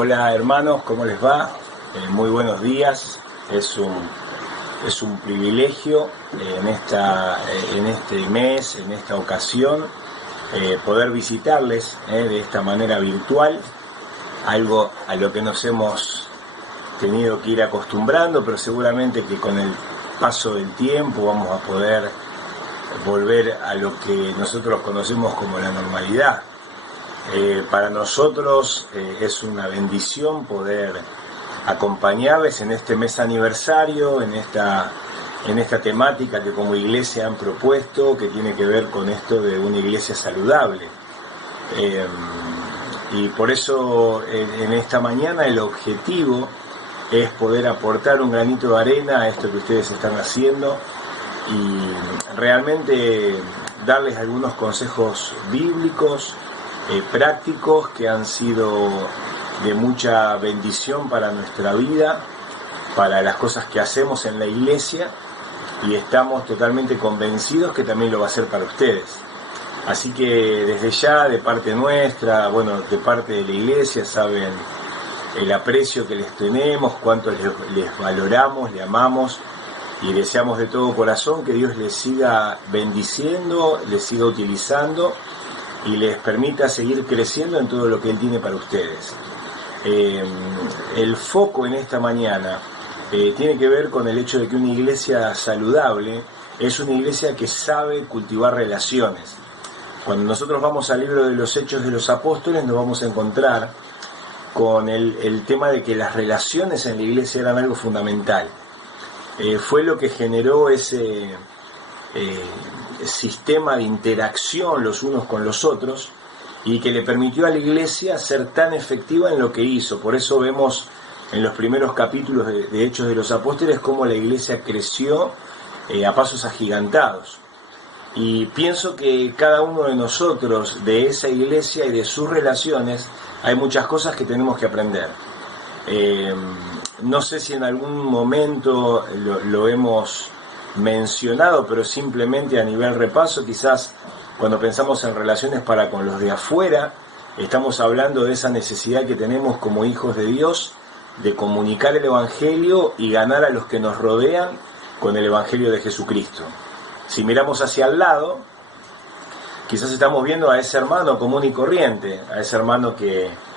Hola hermanos, ¿cómo les va? Muy buenos días. Es un privilegio en este mes, en esta ocasión, poder visitarles de esta manera virtual, algo a lo que nos hemos tenido que ir acostumbrando, pero seguramente que con el paso del tiempo vamos a poder volver a lo que nosotros conocemos como la normalidad. Para nosotros es una bendición poder acompañarles en este mes aniversario, en esta temática que como iglesia han propuesto, que tiene que ver con esto de una iglesia saludable. Y por eso en esta mañana el objetivo es poder aportar un granito de arena a esto que ustedes están haciendo y realmente darles algunos consejos bíblicos, prácticos, que han sido de mucha bendición para nuestra vida, para las cosas que hacemos en la iglesia, y estamos totalmente convencidos que también lo va a ser para ustedes. Así que desde ya, de parte nuestra, de parte de la iglesia, saben el aprecio que les tenemos, cuánto les valoramos, les amamos, y deseamos de todo corazón que Dios les siga bendiciendo, les siga utilizando y les permita seguir creciendo en todo lo que Él tiene para ustedes. El foco en esta mañana tiene que ver con el hecho de que una iglesia saludable es una iglesia que sabe cultivar relaciones. Cuando nosotros vamos al libro de los Hechos de los Apóstoles, nos vamos a encontrar con el tema de que las relaciones en la iglesia eran algo fundamental. Fue lo que generó ese sistema de interacción los unos con los otros y que le permitió a la iglesia ser tan efectiva en lo que hizo. Por eso vemos en los primeros capítulos de Hechos de los Apóstoles cómo la iglesia creció a pasos agigantados. Y pienso que cada uno de nosotros, de esa iglesia y de sus relaciones, hay muchas cosas que tenemos que aprender. No sé si en algún momento lo hemos mencionado, pero simplemente a nivel repaso, quizás cuando pensamos en relaciones para con los de afuera, estamos hablando de esa necesidad que tenemos como hijos de Dios de comunicar el Evangelio y ganar a los que nos rodean con el Evangelio de Jesucristo. Si miramos hacia el lado, quizás estamos viendo a ese hermano común y corriente, a ese hermano que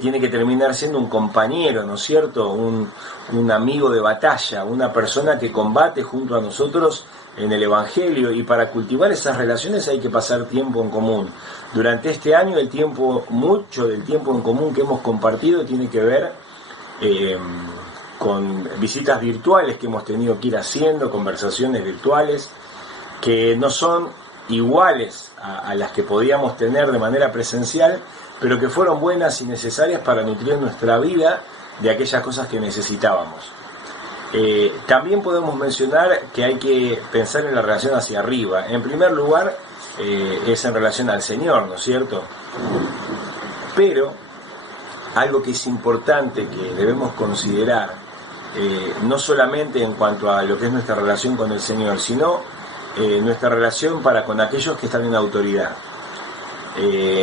tiene que terminar siendo un compañero, ¿no es cierto? Un amigo de batalla, una persona que combate junto a nosotros en el Evangelio, y para cultivar esas relaciones hay que pasar tiempo en común. Durante este año mucho del tiempo en común que hemos compartido tiene que ver con visitas virtuales que hemos tenido que ir haciendo, conversaciones virtuales, que no son iguales a las que podíamos tener de manera presencial, pero que fueron buenas y necesarias para nutrir nuestra vida de aquellas cosas que necesitábamos. También podemos mencionar que hay que pensar en la relación hacia arriba. En primer lugar, es en relación al Señor, ¿no es cierto? Pero algo que es importante, que debemos considerar, no solamente en cuanto a lo que es nuestra relación con el Señor, sino nuestra relación para con aquellos que están en autoridad.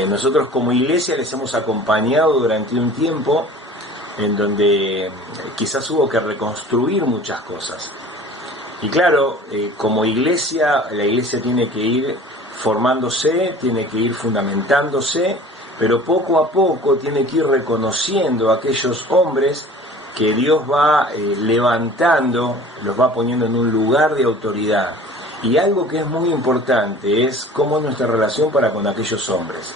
Nosotros como iglesia les hemos acompañado durante un tiempo en donde quizás hubo que reconstruir muchas cosas. Y claro, como iglesia, la iglesia tiene que ir formándose, tiene que ir fundamentándose, pero poco a poco tiene que ir reconociendo a aquellos hombres que Dios va levantando, los va poniendo en un lugar de autoridad. Y algo que es muy importante es cómo es nuestra relación para con aquellos hombres.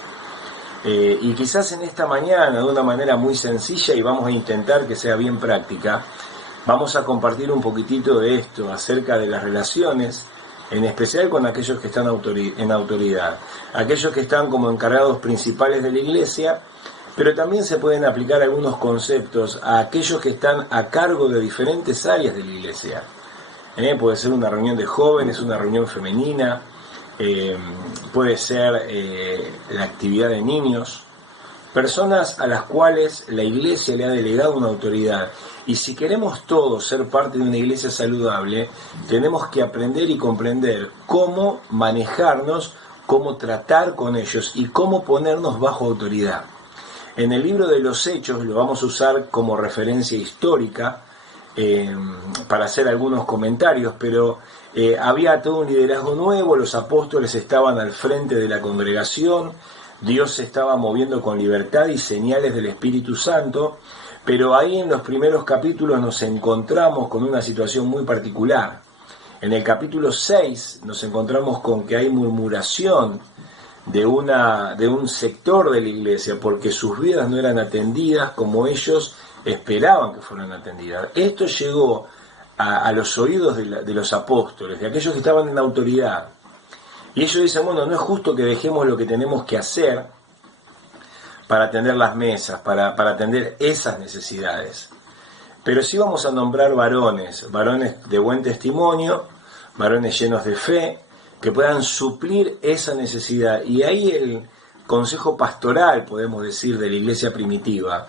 Y quizás en esta mañana, de una manera muy sencilla, y vamos a intentar que sea bien práctica, vamos a compartir un poquitito de esto acerca de las relaciones, en especial con aquellos que están en autoridad, aquellos que están como encargados principales de la iglesia, pero también se pueden aplicar algunos conceptos a aquellos que están a cargo de diferentes áreas de la iglesia. Puede ser una reunión de jóvenes, una reunión femenina, puede ser la actividad de niños, personas a las cuales la iglesia le ha delegado una autoridad. Y si queremos todos ser parte de una iglesia saludable, tenemos que aprender y comprender cómo manejarnos, cómo tratar con ellos y cómo ponernos bajo autoridad. En el libro de los Hechos lo vamos a usar como referencia histórica para hacer algunos comentarios, pero había todo un liderazgo nuevo, los apóstoles estaban al frente de la congregación, Dios se estaba moviendo con libertad y señales del Espíritu Santo, pero ahí en los primeros capítulos nos encontramos con una situación muy particular. En el capítulo 6 nos encontramos con que hay murmuración de un sector de la iglesia porque sus vidas no eran atendidas como ellos esperaban que fueran atendidas. Esto llegó a los oídos de los apóstoles, de aquellos que estaban en autoridad. Y ellos dicen, bueno, no es justo que dejemos lo que tenemos que hacer para atender las mesas, para atender esas necesidades. Pero sí vamos a nombrar varones de buen testimonio, varones llenos de fe, que puedan suplir esa necesidad. Y ahí el consejo pastoral, podemos decir, de la iglesia primitiva,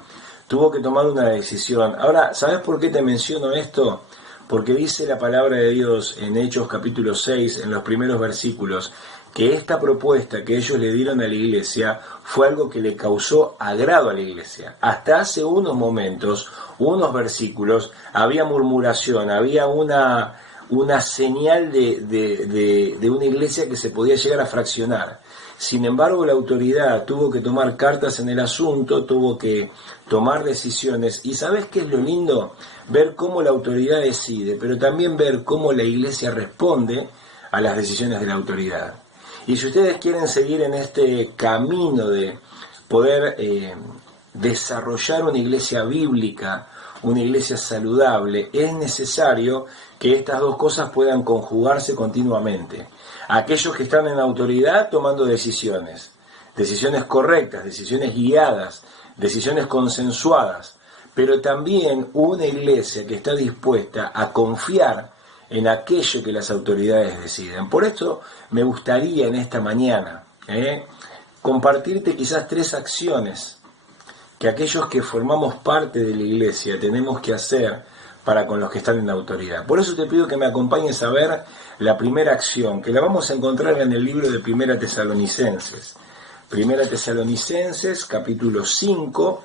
tuvo que tomar una decisión. Ahora, ¿sabes por qué te menciono esto? Porque dice la palabra de Dios en Hechos capítulo 6, en los primeros versículos, que esta propuesta que ellos le dieron a la iglesia fue algo que le causó agrado a la iglesia. Hasta hace unos momentos, unos versículos, había murmuración, había una señal de una iglesia que se podía llegar a fraccionar. Sin embargo, la autoridad tuvo que tomar cartas en el asunto, tuvo que tomar decisiones. ¿Y sabes qué es lo lindo? Ver cómo la autoridad decide, pero también ver cómo la iglesia responde a las decisiones de la autoridad. Y si ustedes quieren seguir en este camino de poder desarrollar una iglesia bíblica, una iglesia saludable, es necesario que estas dos cosas puedan conjugarse continuamente. Aquellos que están en autoridad tomando decisiones correctas, decisiones guiadas, decisiones consensuadas, pero también una iglesia que está dispuesta a confiar en aquello que las autoridades deciden. Por esto me gustaría en esta mañana compartirte quizás 3 acciones que aquellos que formamos parte de la iglesia tenemos que hacer para con los que están en autoridad. Por eso te pido que me acompañes a ver la primera acción, que la vamos a encontrar en el libro de Primera Tesalonicenses. Primera Tesalonicenses, capítulo 5,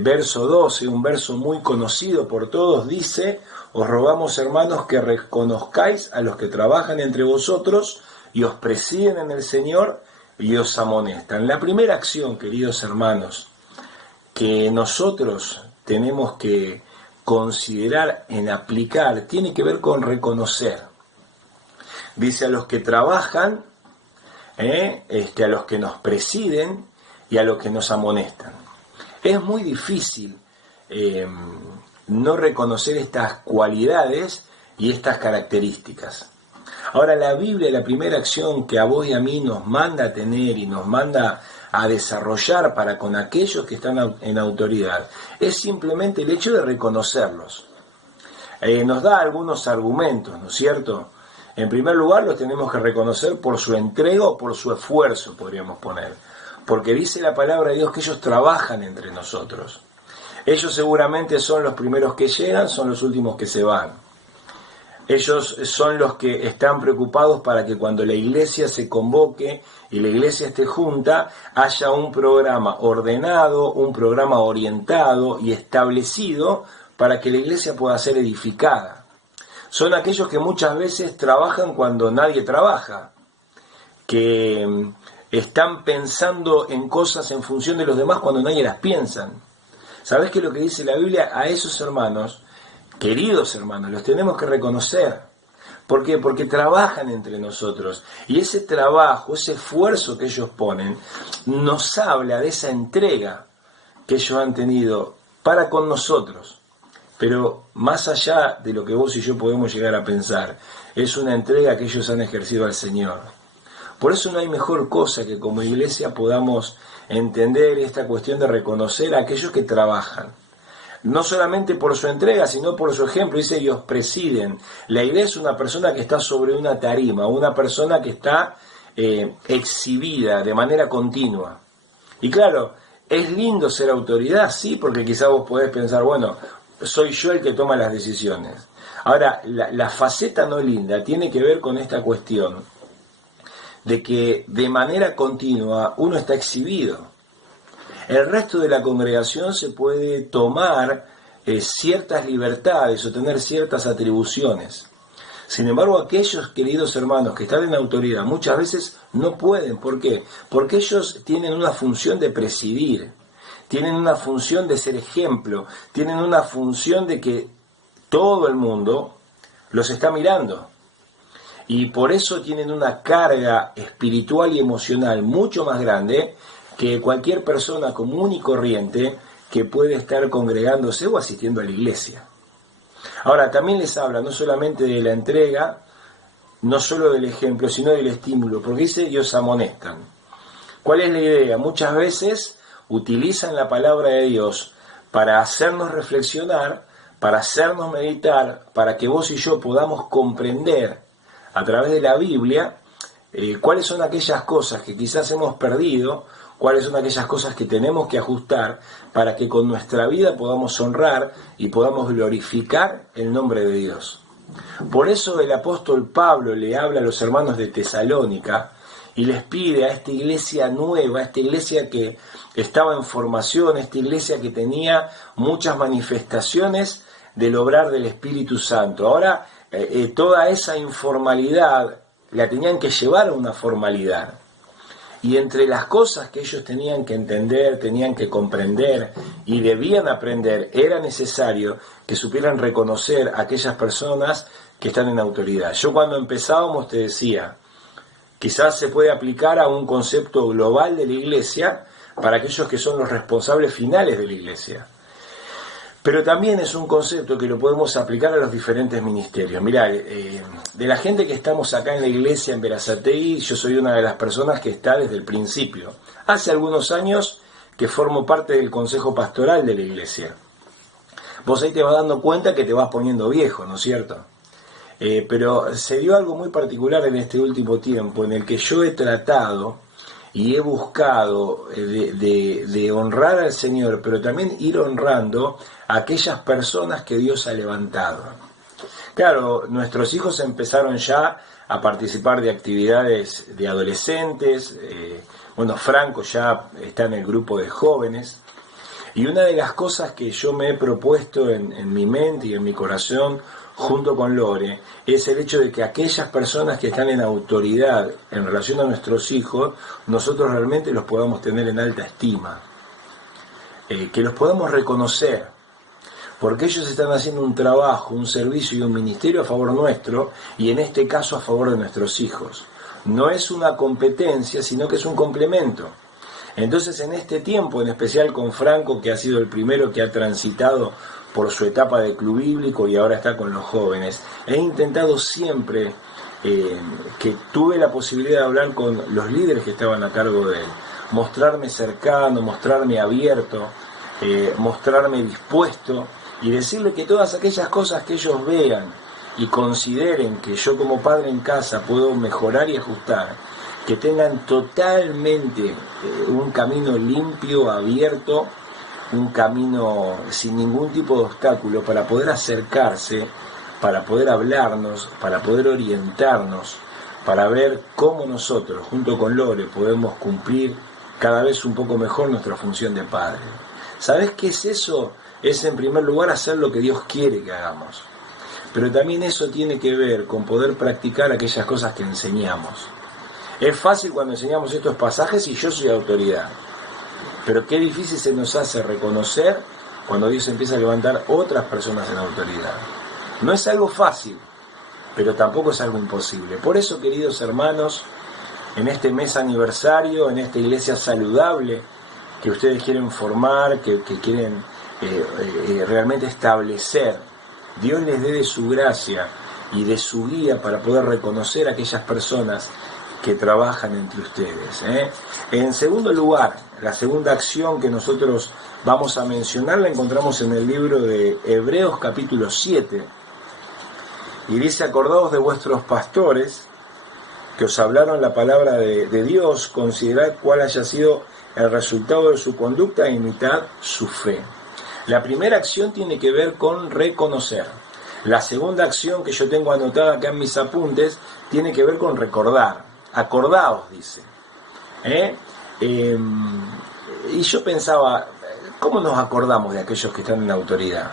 verso 12, un verso muy conocido por todos, dice: os rogamos, hermanos, que reconozcáis a los que trabajan entre vosotros y os presiden en el Señor y os amonestan. La primera acción, queridos hermanos, que nosotros tenemos que considerar en aplicar, tiene que ver con reconocer. Dice: a los que trabajan, a los que nos presiden y a los que nos amonestan. Es muy difícil no reconocer estas cualidades y estas características. Ahora, la Biblia, la primera acción que a vos y a mí nos manda a tener y nos manda a desarrollar para con aquellos que están en autoridad, es simplemente el hecho de reconocerlos. Nos da algunos argumentos, ¿no es cierto? En primer lugar, los tenemos que reconocer por su entrega o por su esfuerzo, podríamos poner. Porque dice la palabra de Dios que ellos trabajan entre nosotros. Ellos seguramente son los primeros que llegan, son los últimos que se van. Ellos son los que están preocupados para que cuando la iglesia se convoque y la iglesia esté junta, haya un programa ordenado, un programa orientado y establecido para que la iglesia pueda ser edificada. Son aquellos que muchas veces trabajan cuando nadie trabaja, que están pensando en cosas en función de los demás cuando nadie las piensa. ¿Sabés qué es lo que dice la Biblia? A esos hermanos, queridos hermanos, los tenemos que reconocer. ¿Por qué? Porque trabajan entre nosotros. Y ese trabajo, ese esfuerzo que ellos ponen, nos habla de esa entrega que ellos han tenido para con nosotros. Pero más allá de lo que vos y yo podemos llegar a pensar, es una entrega que ellos han ejercido al Señor. Por eso no hay mejor cosa que como iglesia podamos entender esta cuestión de reconocer a aquellos que trabajan. No solamente por su entrega, sino por su ejemplo. Dice: ellos presiden. La idea es una persona que está sobre una tarima, una persona que está exhibida de manera continua. Y claro, es lindo ser autoridad, sí, porque quizás vos podés pensar, bueno, soy yo el que toma las decisiones. Ahora, la faceta no linda tiene que ver con esta cuestión de que de manera continua uno está exhibido. El resto de la congregación se puede tomar ciertas libertades o tener ciertas atribuciones. Sin embargo, aquellos queridos hermanos que están en autoridad muchas veces no pueden. ¿Por qué? Porque ellos tienen una función de presidir, tienen una función de ser ejemplo, tienen una función de que todo el mundo los está mirando. Y por eso tienen una carga espiritual y emocional mucho más grande que cualquier persona común y corriente que puede estar congregándose o asistiendo a la iglesia. Ahora, también les habla no solamente de la entrega, no solo del ejemplo, sino del estímulo, porque dice ellos amonestan. ¿Cuál es la idea? Muchas veces utilizan la palabra de Dios para hacernos reflexionar, para hacernos meditar, para que vos y yo podamos comprender a través de la Biblia cuáles son aquellas cosas que quizás hemos perdido, cuáles son aquellas cosas que tenemos que ajustar para que con nuestra vida podamos honrar y podamos glorificar el nombre de Dios. Por eso el apóstol Pablo le habla a los hermanos de Tesalónica y les pide a esta iglesia nueva, a esta iglesia que estaba en formación, a esta iglesia que tenía muchas manifestaciones del obrar del Espíritu Santo. Ahora toda esa informalidad la tenían que llevar a una formalidad. Y entre las cosas que ellos tenían que entender, tenían que comprender y debían aprender, era necesario que supieran reconocer a aquellas personas que están en autoridad. Yo cuando empezábamos te decía, quizás se puede aplicar a un concepto global de la iglesia para aquellos que son los responsables finales de la iglesia. Pero también es un concepto que lo podemos aplicar a los diferentes ministerios. Mirá, de la gente que estamos acá en la iglesia en Berazategui, yo soy una de las personas que está desde el principio. Hace algunos años que formo parte del consejo pastoral de la iglesia. Vos ahí te vas dando cuenta que te vas poniendo viejo, ¿no es cierto? Pero se dio algo muy particular en este último tiempo en el que yo he tratado y he buscado de honrar al Señor, pero también ir honrando a aquellas personas que Dios ha levantado. Claro, nuestros hijos empezaron ya a participar de actividades de adolescentes, Franco ya está en el grupo de jóvenes, y una de las cosas que yo me he propuesto en mi mente y en mi corazón, junto con Lore, es el hecho de que aquellas personas que están en autoridad en relación a nuestros hijos, nosotros realmente los podamos tener en alta estima, que los podamos reconocer, porque ellos están haciendo un trabajo, un servicio y un ministerio a favor nuestro, y en este caso a favor de nuestros hijos. No es una competencia, sino que es un complemento. Entonces, en este tiempo, en especial con Franco, que ha sido el primero que ha transitado por su etapa de club bíblico y ahora está con los jóvenes, he intentado siempre que tuve la posibilidad de hablar con los líderes que estaban a cargo de él, mostrarme cercano, mostrarme abierto, mostrarme dispuesto y decirle que todas aquellas cosas que ellos vean y consideren que yo como padre en casa puedo mejorar y ajustar, que tengan totalmente un camino limpio, abierto, un camino sin ningún tipo de obstáculo para poder acercarse, para poder hablarnos, para poder orientarnos, para ver cómo nosotros, junto con Lore, podemos cumplir cada vez un poco mejor nuestra función de padre. ¿Sabés qué es eso? Es en primer lugar hacer lo que Dios quiere que hagamos. Pero también eso tiene que ver con poder practicar aquellas cosas que enseñamos. Es fácil cuando enseñamos estos pasajes y yo soy autoridad. Pero qué difícil se nos hace reconocer cuando Dios empieza a levantar otras personas en autoridad. No es algo fácil, pero tampoco es algo imposible. Por eso, queridos hermanos, en este mes aniversario, en esta iglesia saludable que ustedes quieren formar, que quieren realmente establecer, Dios les dé de su gracia y de su guía para poder reconocer a aquellas personas que trabajan entre ustedes. En segundo lugar, la segunda acción que nosotros vamos a mencionar la encontramos en el libro de Hebreos capítulo 7, y dice: acordaos de vuestros pastores que os hablaron la palabra de Dios, considerad cuál haya sido el resultado de su conducta e imitad su fe. La primera acción tiene que ver con reconocer. La segunda acción que yo tengo anotada acá en mis apuntes tiene que ver con recordar. Acordaos, dice. Y yo pensaba, ¿cómo nos acordamos de aquellos que están en autoridad?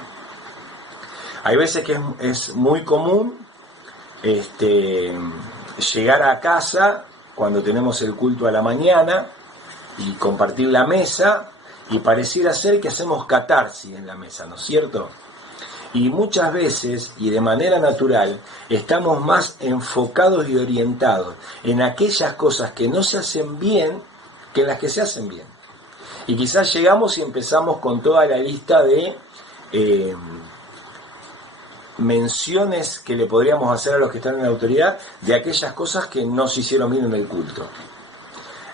Hay veces que es muy común llegar a casa cuando tenemos el culto a la mañana y compartir la mesa, y pareciera ser que hacemos catarsis en la mesa, ¿no es cierto? Y muchas veces, y de manera natural, estamos más enfocados y orientados en aquellas cosas que no se hacen bien que en las que se hacen bien. Y quizás llegamos y empezamos con toda la lista de menciones que le podríamos hacer a los que están en la autoridad de aquellas cosas que no se hicieron bien en el culto.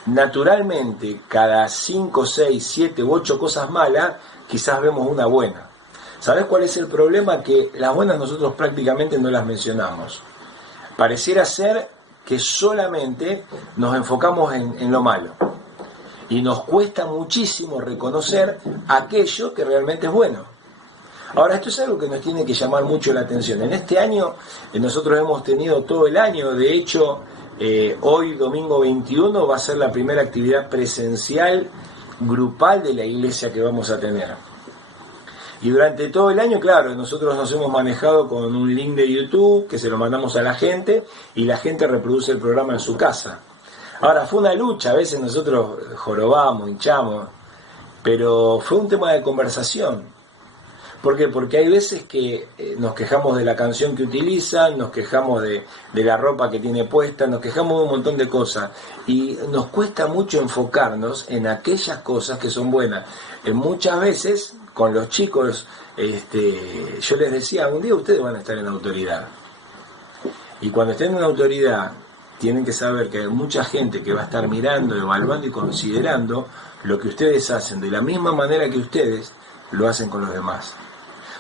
Naturalmente, cada 5, 6, 7 u 8 cosas malas, quizás vemos una buena. ¿Sabés cuál es el problema? Que las buenas nosotros prácticamente no las mencionamos. Pareciera ser que solamente nos enfocamos en lo malo. Y nos cuesta muchísimo reconocer aquello que realmente es bueno. Ahora, esto es algo que nos tiene que llamar mucho la atención. En este año, nosotros hemos tenido todo el año, de hecho, hoy, domingo 21, va a ser la primera actividad presencial grupal de la iglesia que vamos a tener. Y durante todo el año, claro, nosotros nos hemos manejado con un link de YouTube que se lo mandamos a la gente y la gente reproduce el programa en su casa. Ahora, fue una lucha, a veces nosotros jorobamos, hinchamos, pero fue un tema de conversación. ¿Por qué? Porque hay veces que nos quejamos de la canción que utilizan, nos quejamos de la ropa que tiene puesta, nos quejamos de un montón de cosas y nos cuesta mucho enfocarnos en aquellas cosas que son buenas. Muchas veces con los chicos yo les decía, un día ustedes van a estar en autoridad. Y cuando estén en autoridad tienen que saber que hay mucha gente que va a estar mirando, evaluando y considerando lo que ustedes hacen de la misma manera que ustedes lo hacen con los demás.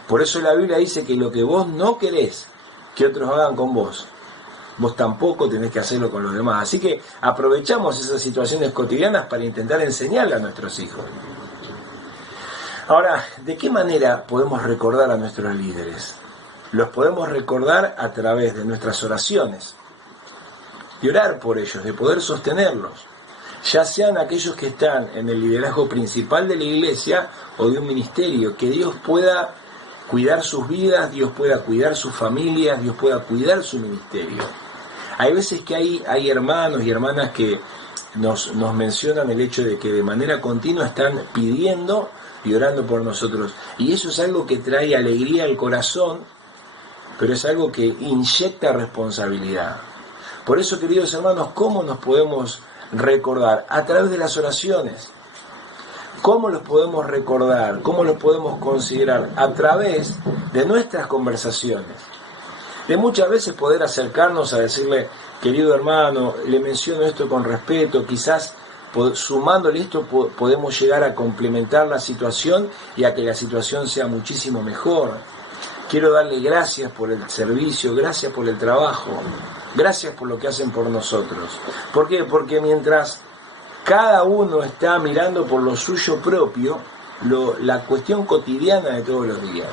Por eso la Biblia dice que lo que vos no querés que otros hagan con vos, vos tampoco tenés que hacerlo con los demás. Así que aprovechamos esas situaciones cotidianas para intentar enseñarle a nuestros hijos. Ahora, ¿de qué manera podemos recordar a nuestros líderes? Los podemos recordar a través de nuestras oraciones, de orar por ellos, de poder sostenerlos, ya sean aquellos que están en el liderazgo principal de la iglesia o de un ministerio, que Dios pueda cuidar sus vidas, Dios pueda cuidar sus familias, Dios pueda cuidar su ministerio. Hay veces que hay hermanos y hermanas que nos mencionan el hecho de que de manera continua están pidiendo y orando por nosotros. Y eso es algo que trae alegría al corazón, pero es algo que inyecta responsabilidad. Por eso, queridos hermanos, ¿cómo nos podemos recordar? A través de las oraciones. ¿Cómo los podemos recordar? ¿Cómo los podemos considerar? A través de nuestras conversaciones. De muchas veces poder acercarnos a decirle, querido hermano, le menciono esto con respeto, quizás sumándole esto podemos llegar a complementar la situación y a que la situación sea muchísimo mejor. Quiero darle gracias por el servicio, gracias por el trabajo, gracias por lo que hacen por nosotros. ¿Por qué? Porque mientras cada uno está mirando por lo suyo propio, la cuestión cotidiana de todos los días.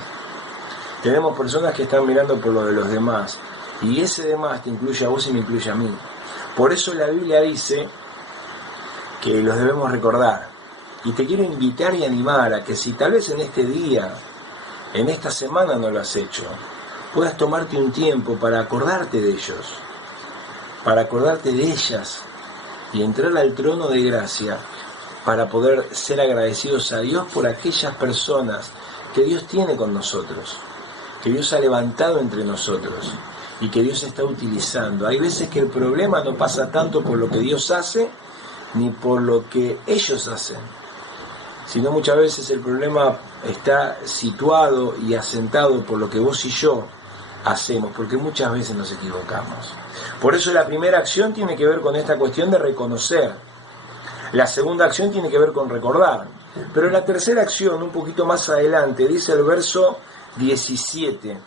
Tenemos personas que están mirando por lo de los demás, y ese demás te incluye a vos y me incluye a mí. Por eso la Biblia dice que los debemos recordar. Y te quiero invitar y animar a que si tal vez en este día, en esta semana no lo has hecho, puedas tomarte un tiempo para acordarte de ellos, para acordarte de ellas, y entrar al trono de gracia para poder ser agradecidos a Dios por aquellas personas que Dios tiene con nosotros, que Dios ha levantado entre nosotros y que Dios está utilizando. Hay veces que el problema no pasa tanto por lo que Dios hace ni por lo que ellos hacen, sino muchas veces el problema está situado y asentado por lo que vos y yo hacemos, porque muchas veces nos equivocamos. Por eso la primera acción tiene que ver con esta cuestión de reconocer. La segunda acción tiene que ver con recordar. Pero la tercera acción, un poquito más adelante, dice el verso 17,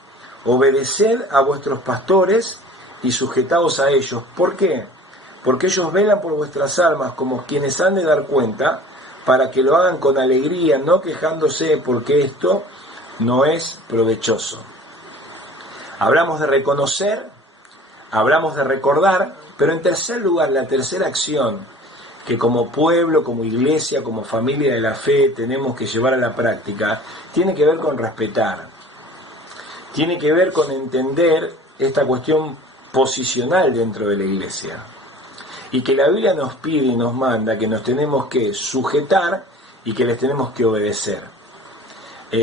obedeced a vuestros pastores y sujetaos a ellos. ¿Por qué? Porque ellos velan por vuestras almas como quienes han de dar cuenta, para que lo hagan con alegría, no quejándose, porque esto no es provechoso. Hablamos de reconocer, hablamos de recordar, pero en tercer lugar, la tercera acción que como pueblo, como iglesia, como familia de la fe tenemos que llevar a la práctica, tiene que ver con respetar, tiene que ver con entender esta cuestión posicional dentro de la iglesia, y que la Biblia nos pide y nos manda que nos tenemos que sujetar y que les tenemos que obedecer.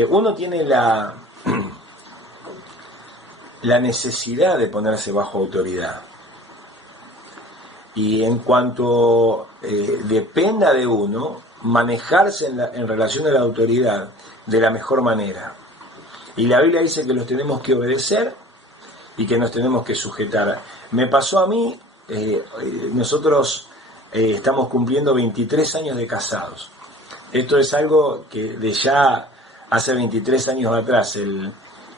Uno tiene la necesidad de ponerse bajo autoridad, y en cuanto dependa de uno, manejarse en relación a la autoridad de la mejor manera. Y la Biblia dice que los tenemos que obedecer y que nos tenemos que sujetar. Me pasó a mí, nosotros estamos cumpliendo 23 años de casados. Esto es algo que de ya hace 23 años atrás, el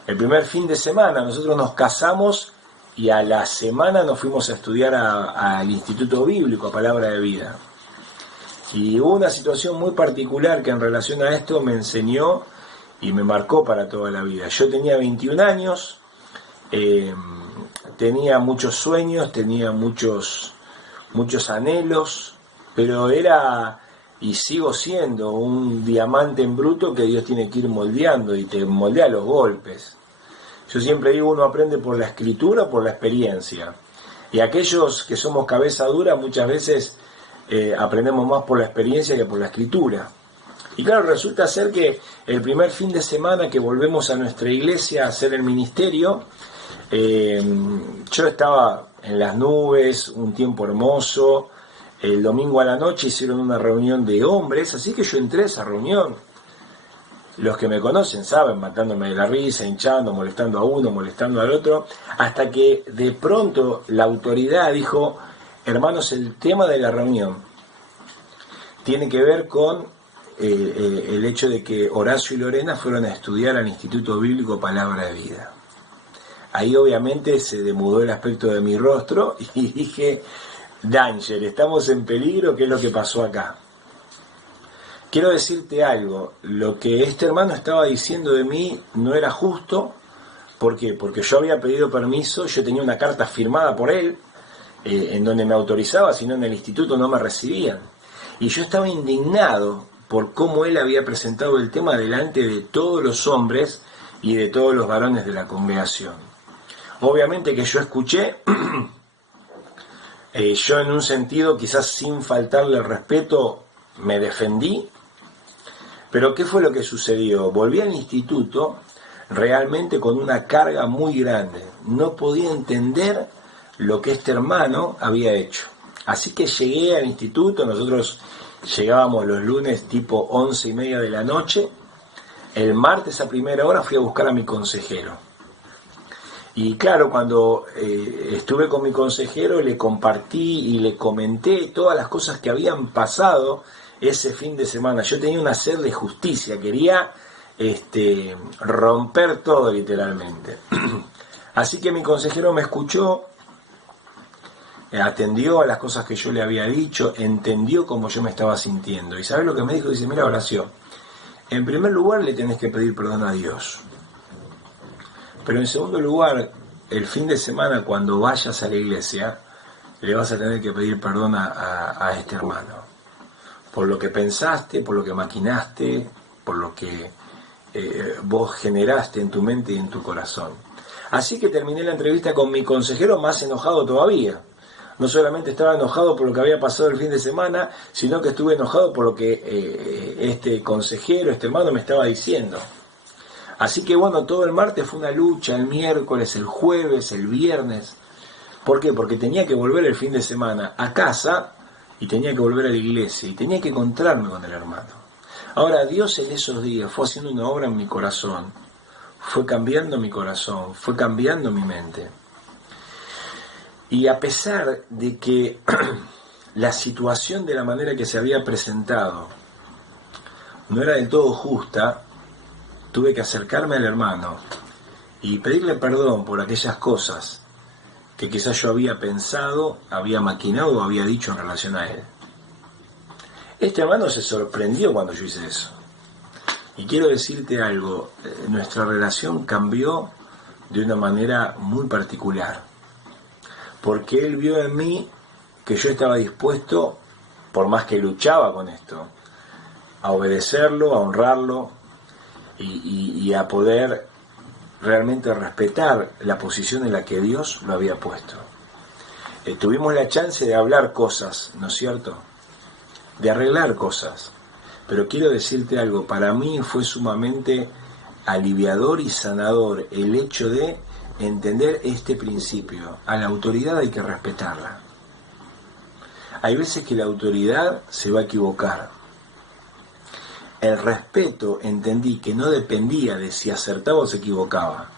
primer fin de semana nosotros nos casamos y a la semana nos fuimos a estudiar al Instituto Bíblico, a Palabra de Vida. Y hubo una situación muy particular que en relación a esto me enseñó y me marcó para toda la vida. Yo tenía 21 años, tenía muchos sueños, tenía muchos anhelos, pero era y sigo siendo un diamante en bruto que Dios tiene que ir moldeando y te moldea los golpes. Yo siempre digo, uno aprende por la escritura o por la experiencia. Y aquellos que somos cabeza dura muchas veces aprendemos más por la experiencia que por la escritura. Y claro, resulta ser que el primer fin de semana que volvemos a nuestra iglesia a hacer el ministerio, yo estaba en las nubes, un tiempo hermoso. El domingo a la noche hicieron una reunión de hombres, así que yo entré a esa reunión. Los que me conocen saben, matándome de la risa, hinchando, molestando a uno, molestando al otro, hasta que de pronto la autoridad dijo, hermanos, el tema de la reunión tiene que ver con el hecho de que Horacio y Lorena fueron a estudiar al Instituto Bíblico Palabra de Vida. Ahí obviamente se demudó el aspecto de mi rostro y dije, danger, estamos en peligro, ¿qué es lo que pasó acá? Quiero decirte algo, lo que este hermano estaba diciendo de mí no era justo. ¿Por qué? Porque yo había pedido permiso, yo tenía una carta firmada por él, en donde me autorizaba, si no en el instituto no me recibían. Y yo estaba indignado por cómo él había presentado el tema delante de todos los hombres y de todos los varones de la congregación. Obviamente que yo escuché, yo en un sentido quizás sin faltarle el respeto me defendí, pero ¿qué fue lo que sucedió? Volví al instituto realmente con una carga muy grande. No podía entender lo que este hermano había hecho. Así que llegué al instituto, nosotros llegábamos los lunes tipo 11:30 de la noche. El martes a primera hora fui a buscar a mi consejero. Y claro, cuando estuve con mi consejero le compartí y le comenté todas las cosas que habían pasado ese fin de semana. Yo tenía una sed de justicia, quería romper todo literalmente. Así que mi consejero me escuchó, atendió a las cosas que yo le había dicho, entendió cómo yo me estaba sintiendo. ¿Y sabe lo que me dijo? Dice, mira Horacio, en primer lugar le tenés que pedir perdón a Dios. Pero en segundo lugar, el fin de semana cuando vayas a la iglesia, le vas a tener que pedir perdón a este hermano. Por lo que pensaste, por lo que maquinaste, por lo que vos generaste en tu mente y en tu corazón. Así que terminé la entrevista con mi consejero más enojado todavía. No solamente estaba enojado por lo que había pasado el fin de semana, sino que estuve enojado por lo que este consejero, este hermano me estaba diciendo. Así que bueno, todo el martes fue una lucha, el miércoles, el jueves, el viernes. ¿Por qué? Porque tenía que volver el fin de semana a casa y tenía que volver a la iglesia y tenía que encontrarme con el hermano. Ahora, Dios en esos días fue haciendo una obra en mi corazón, fue cambiando mi corazón, fue cambiando mi mente. Y a pesar de que la situación de la manera que se había presentado no era del todo justa, tuve que acercarme al hermano y pedirle perdón por aquellas cosas que quizás yo había pensado, había maquinado o había dicho en relación a él. Este hermano se sorprendió cuando yo hice eso. Y quiero decirte algo, nuestra relación cambió de una manera muy particular. Porque él vio en mí que yo estaba dispuesto por más que luchaba con esto, a obedecerlo, a honrarlo y a poder realmente respetar la posición en la que Dios lo había puesto. Tuvimos la chance de hablar cosas, ¿no es cierto? De arreglar cosas. Pero quiero decirte algo, para mí fue sumamente aliviador y sanador el hecho de entender este principio. A la autoridad hay que respetarla. Hay veces que la autoridad se va a equivocar. El respeto entendí que no dependía de si acertaba o se equivocaba.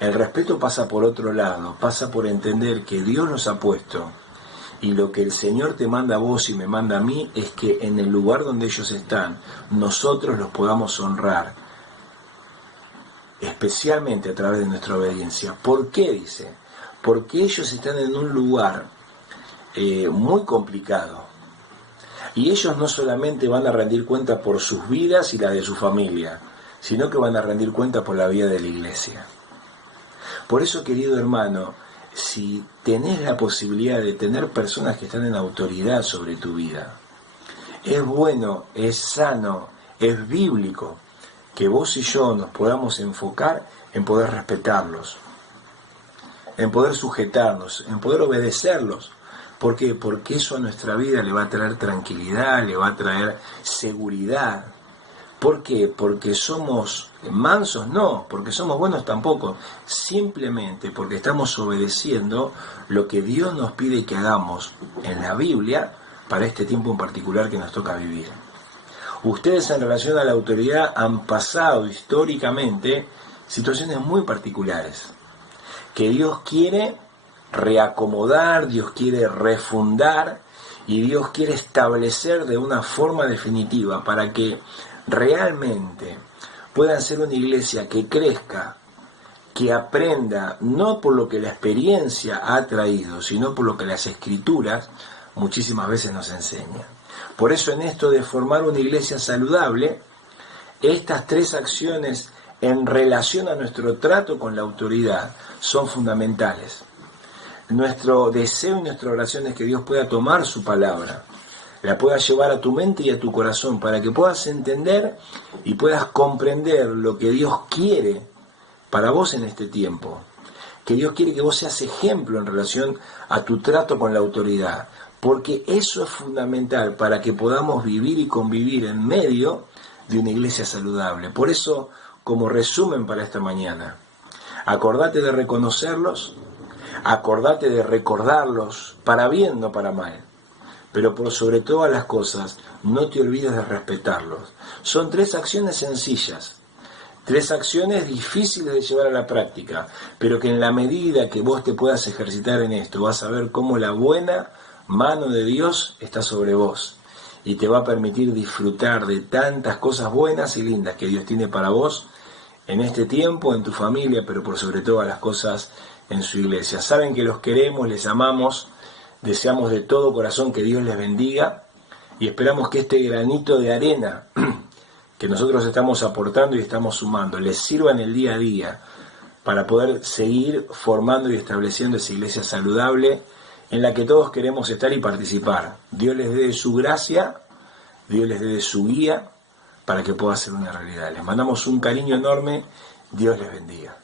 El respeto pasa por otro lado, pasa por entender que Dios nos ha puesto y lo que el Señor te manda a vos y me manda a mí es que en el lugar donde ellos están, nosotros los podamos honrar, especialmente a través de nuestra obediencia. ¿Por qué? Dice, porque ellos están en un lugar muy complicado. Y ellos no solamente van a rendir cuenta por sus vidas y la de su familia, sino que van a rendir cuenta por la vida de la iglesia. Por eso, querido hermano, si tenés la posibilidad de tener personas que están en autoridad sobre tu vida, es bueno, es sano, es bíblico que vos y yo nos podamos enfocar en poder respetarlos, en poder sujetarnos, en poder obedecerlos. ¿Por qué? Porque eso a nuestra vida le va a traer tranquilidad, le va a traer seguridad. ¿Por qué? ¿Porque somos mansos? No, porque somos buenos tampoco. Simplemente porque estamos obedeciendo lo que Dios nos pide que hagamos en la Biblia para este tiempo en particular que nos toca vivir. Ustedes en relación a la autoridad han pasado históricamente situaciones muy particulares que Dios quiere reacomodar, Dios quiere refundar y Dios quiere establecer de una forma definitiva para que realmente puedan ser una iglesia que crezca, que aprenda, no por lo que la experiencia ha traído, sino por lo que las Escrituras muchísimas veces nos enseñan. Por eso en esto de formar una iglesia saludable, estas tres acciones en relación a nuestro trato con la autoridad son fundamentales. Nuestro deseo y nuestra oración es que Dios pueda tomar su palabra, la pueda llevar a tu mente y a tu corazón para que puedas entender y puedas comprender lo que Dios quiere para vos en este tiempo. Que Dios quiere que vos seas ejemplo en relación a tu trato con la autoridad, porque eso es fundamental para que podamos vivir y convivir en medio de una iglesia saludable. Por eso, como resumen para esta mañana, acordate de reconocerlos, acordate de recordarlos, para bien, no para mal. Pero por sobre todas las cosas, no te olvides de respetarlos. Son tres acciones sencillas, tres acciones difíciles de llevar a la práctica, pero que en la medida que vos te puedas ejercitar en esto, vas a ver cómo la buena mano de Dios está sobre vos y te va a permitir disfrutar de tantas cosas buenas y lindas que Dios tiene para vos en este tiempo, en tu familia, pero por sobre todas las cosas en su iglesia. Saben que los queremos, les amamos, deseamos de todo corazón que Dios les bendiga y esperamos que este granito de arena que nosotros estamos aportando y estamos sumando les sirva en el día a día para poder seguir formando y estableciendo esa iglesia saludable en la que todos queremos estar y participar. Dios les dé de su gracia, Dios les dé de su guía para que pueda ser una realidad. Les mandamos un cariño enorme, Dios les bendiga.